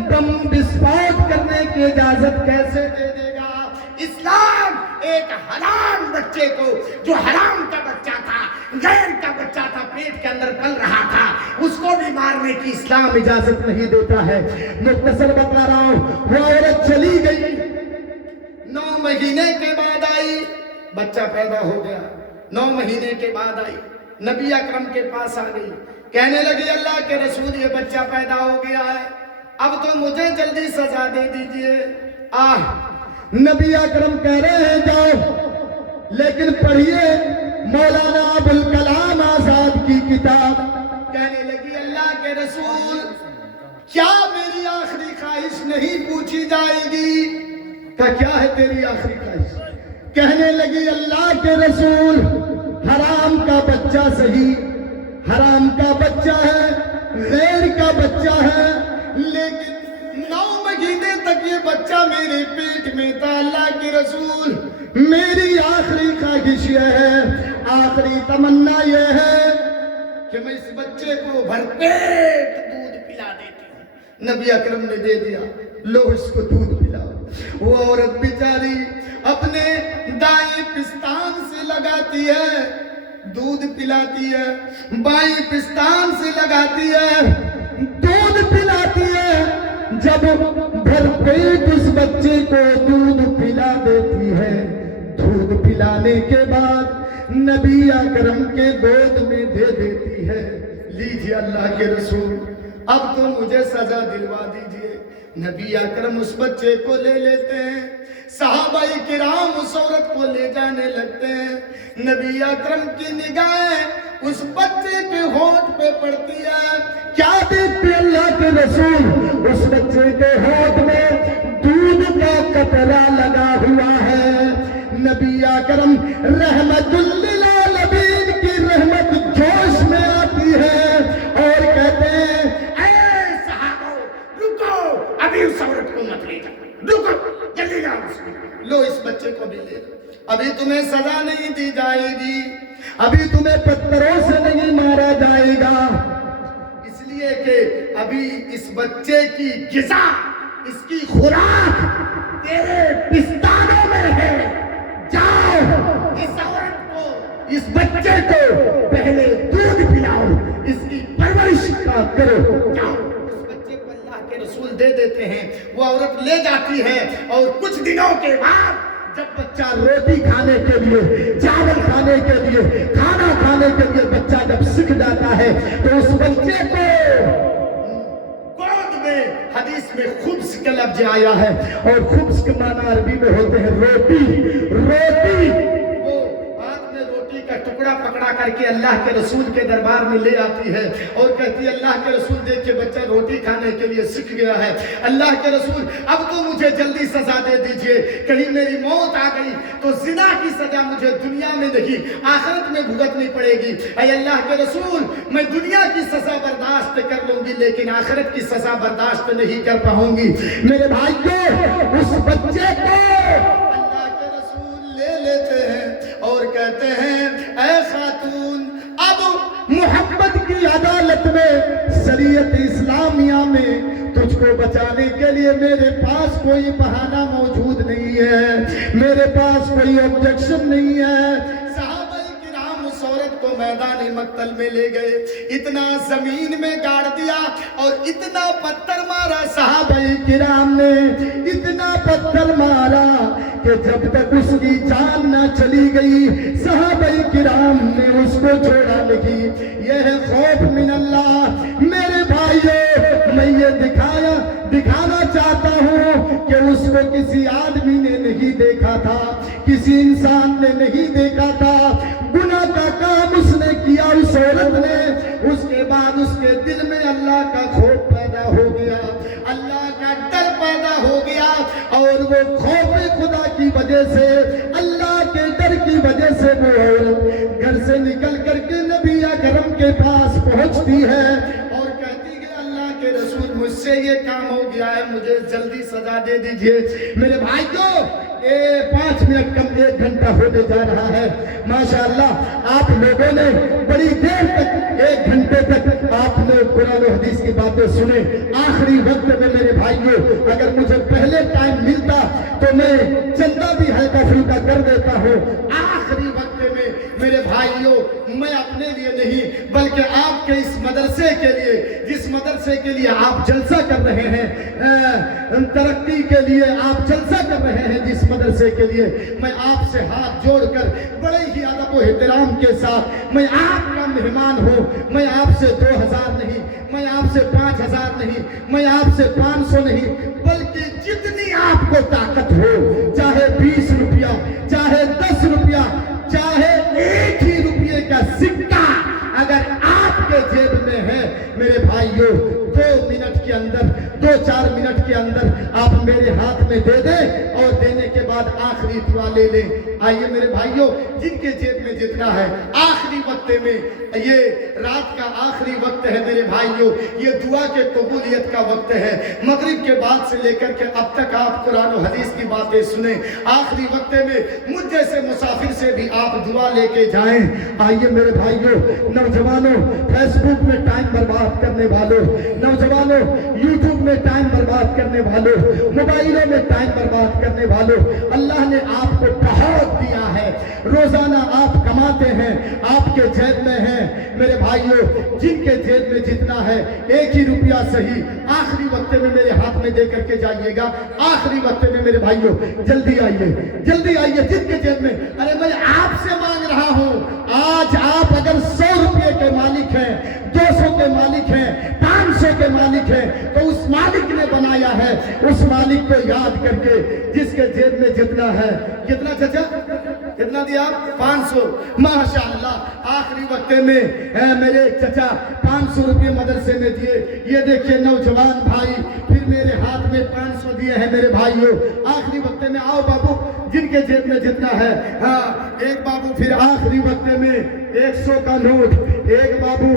بم وسفوٹ کرنے کی اجازت کیسے دے دے گا؟ اسلام ایک حرام بچے کو، جو حرام کا بچہ تھا، غیر کا بچہ تھا، پیٹ کے اندر پل رہا تھا، اس کو بھی مارنے کی اسلام اجازت نہیں دیتا ہے۔ مختصر بتا رہا ہوں، وہ عورت چلی گئی، 9 مہینے کے بعد آئی، بچہ پیدا ہو گیا، 9 مہینے کے بعد آئی، نبی اکرم کے پاس آ گئی، کہنے لگی اللہ کے رسول یہ بچہ پیدا ہو گیا ہے، اب تو مجھے جلدی سزا دے دیجئے۔ نبی اکرم کہہ رہے ہیں جاؤ، لیکن پڑھیے مولانا ابوالکلام آزاد کی کتاب۔ کہنے لگی اللہ کے رسول کیا میری آخری خواہش نہیں پوچھی جائے گی؟ کہ کیا ہے تیری آخری خواہش؟ کہنے لگی اللہ کے رسول حرام کا بچہ صحیح، حرام کا بچہ ہے، غیر کا بچہ ہے، بچہ میرے پیٹ میں تھا اللہ کے رسول، میری آخری خواہش یہ ہے، آخری تمنا یہ ہے کہ میں اس بچے کو بھر پیٹ دودھ پلا دیتی ہوں۔ نبی اکرم نے دے دیا، لو اس کو دودھ پلاؤ۔ وہ عورت بیچاری اپنے دائیں پستان سے لگاتی ہے، دودھ پلاتی ہے، بائیں پستان سے لگاتی ہے، دودھ پلاتی ہے۔ جب بھر پیٹ اس بچے کو دودھ پلا دیتی ہے، دودھ پلانے کے بعد نبی اکرم کے گود میں دے دیتی ہے، لیجیے اللہ کے رسول اب تو مجھے سزا دلوا دیجیے۔ نبی اکرم اس بچے کو لے لیتے ہیں، صحابہ کرام اس عورت کو لے جانے لگتے ہیں۔ نبی اکرم کی نگاہیں اس بچے کے ہونٹ پہ پڑتی ہے، کیا دیکھتے اللہ کے رسول؟ اس بچے کے ہونٹ میں دودھ کا قطرہ لگا ہوا ہے۔ نبی اکرم رحمت للعالمین کی رحمت جوش میں آتی ہے اور کہتے ہیں اے صحابہ رکو، ابھی اس عورت کو مت لے جاؤ، رکو جلدی جاؤ، لو اس بچے کو بھی لے لو، ابھی تمہیں سزا نہیں دی جائے گی، ابھی تمہیں پتھروں سے نہیں مارا جائے گا، اس لیے کہ ابھی اس بچے کی غذا، اس کی خوراک تیرے پستانوں میں ہے۔ جاؤ اس عورت کو، اس بچے کو پہلے دودھ پلاؤ، اس کی پرورش کا کرو، جاؤ۔ اس بچے کو اللہ کے رسول دے دیتے ہیں، وہ عورت لے جاتی ہے، اور کچھ دنوں کے بعد جب بچہ روٹی کھانے کے لیے، چاول کھانے کے لیے، کھانا کھانے کے لیے بچہ جب سیکھ جاتا ہے تو اس بچے کو گود میں، حدیث میں خبز کا لفظ آیا ہے، اور خبز کے معنی عربی میں ہوتے ہیں روٹی۔ روٹی وہ ہاتھ میں روٹی کا ٹکڑا پکڑا کر کے اللہ کے رسول کے دربار میں لے آتی ہے اور کہتی ہے اللہ کے رسول دیکھ کے بچہ روٹی کھانے کے لیے سیکھ گیا ہے، اللہ کے رسول اب تو مجھے جلدی سزا دے دیجئے، کہیں میری موت آ گئی تو زنا کی سزا مجھے دنیا میں نہیں آخرت میں بھگتنی پڑے گی۔ اے اللہ کے رسول میں دنیا کی سزا برداشت کر لوں گی لیکن آخرت کی سزا برداشت نہیں کر پاؤں گی۔ میرے بھائیو اس بچے کو اللہ کے رسول لے لیتے ہیں اور کہتے ہیں اے خاتون اب محمد کی عدالت میں، شریعت اسلامیہ میں تجھ کو بچانے کے لیے میرے پاس کوئی بہانہ موجود نہیں ہے، میرے پاس کوئی آبجیکشن نہیں ہے۔ صحابہ کرام اس عورت کو میدان مقتل میں لے گئے، اتنا زمین میں گاڑ دیا اور اتنا پتھر مارا صحابہ کرام نے، اتنا پتھر مارا کہ جب تک اس کی جان نہ چلی گئی صحابہ کرام نے اس کو چھوڑا نہیں۔ یہ ہے خوف من اللہ۔ میرے بھائیو میں یہ دکھانا چاہتا ہوں کہ اس کو کسی آدمی نے نہیں دیکھا تھا، کسی انسان نے نہیں دیکھا تھا، گناہ کا کام اس نے کیا اس عورت نے، اس کے بعد اس کے دل میں اللہ کا خوف پیدا ہو گیا، اللہ کا ڈر پیدا ہو گیا، اور وہ خوف خدا کی وجہ سے، اللہ کے ڈر کی وجہ سے وہ عورت گھر سے نکل کر کے نبی اکرم کے پاس پہنچتی ہے اور کہتی ہے اللہ کے رسول مجھ سے یہ کام ہو گیا ہے، مجھے جلدی سزا دے دیجئے۔ میرے بھائیو 5 منٹ کم 1 گھنٹہ ہونے جا رہا ہے، ماشاءاللہ آپ لوگوں نے بڑی دیر تک 1 گھنٹے تک آپ نے قرآن و حدیث کی باتیں سنے۔ آخری وقت میں میرے بھائیوں اگر مجھے پہلے ٹائم ملتا تو میں چندہ بھی ہلکا پھلکا کر دیتا ہوں۔ آخری وقت میں میرے بھائیوں میں اپنے لیے نہیں بلکہ آپ کے اس مدرسے کے لیے، جس مدرسے کے لیے آپ جلسہ کر رہے ہیں، ترقی کے لیے آپ جلسہ کر رہے ہیں، جس مدرسے کے لیے میں آپ سے ہاتھ جوڑ کر بڑے ہی ادب و احترام کے ساتھ میں آپ کا مہمان ہوں، میں آپ سے 2000 نہیں، میں آپ سے 5000 نہیں، میں آپ سے 500 نہیں، بلکہ جتنی آپ کو طاقت ہو، چاہے 20 روپیہ، چاہے 10 روپیہ، چاہے 1 ہی روپیے کا سکہ اگر آپ کے جیب میں ہے میرے بھائیوں 2 منٹ کے اندر، 2-4 منٹ کے اندر آپ میرے ہاتھ میں دے دیں اور دینے کے بعد آخری دعا لے لیں۔ آئیے میرے بھائیوں، جن کے جیب میں جتنا ہے، آخری وقت میں، یہ رات کا آخری وقت ہے میرے بھائیوں، یہ دعا کے قبولیت کا وقت ہے۔ مغرب کے بعد سے لے کر کے اب تک آپ قرآن و حدیث کی باتیں سنیں، آخری وقت میں مجھ جیسے مسافر سے بھی آپ دعا لے کے جائیں۔ آئیے میرے بھائیوں، نوجوانوں، فیس بک میں ٹائم برباد کرنے والوں، نوجوانوں، یوٹیوب میں ٹائم برباد کرنے والوں، موبائلوں میں ٹائم برباد کرنے والوں، اللہ نے آپ کو بہت دیا ہے، روزانہ آپ کماتے ہیں، آپ کے جیب میں ہے میرے بھائیوں، جن کے جیب میں جتنا ہے، ایک ہی روپیہ صحیح آخری وقت میں میرے ہاتھ میں دے کر کے جائیے گا۔ آخری وقت میں میرے بھائیوں جلدی آئیے، جلدی آئیے، جن کے جیب میں، ارے میں آپ سے مانگ رہا ہوں، آج آپ اگر 100 روپے کے مالک ہیں، 200 کے مالک ہیں، 500 کے مالک ہیں، تو اس مالک نے بنایا ہے، اس مالک کو یاد کر کے، جس کے جیب میں جتنا ہے، کتنا چچا؟ کتنا دیا آپ؟ 500۔ ماشاءاللہ، آخری وقت میں میرے چچا 500 روپے مدرسے میں دیے۔ یہ دیکھیں نوجوان بھائی، پھر میرے ہاتھ میں 500 دیے ہیں میرے بھائیوں۔ آخری وقت میں آؤ بابو، جن کے جیب میں جتنا ہے، ہاں ایک بابو پھر آخری وقت میں 100 کا نوٹ، ایک بابو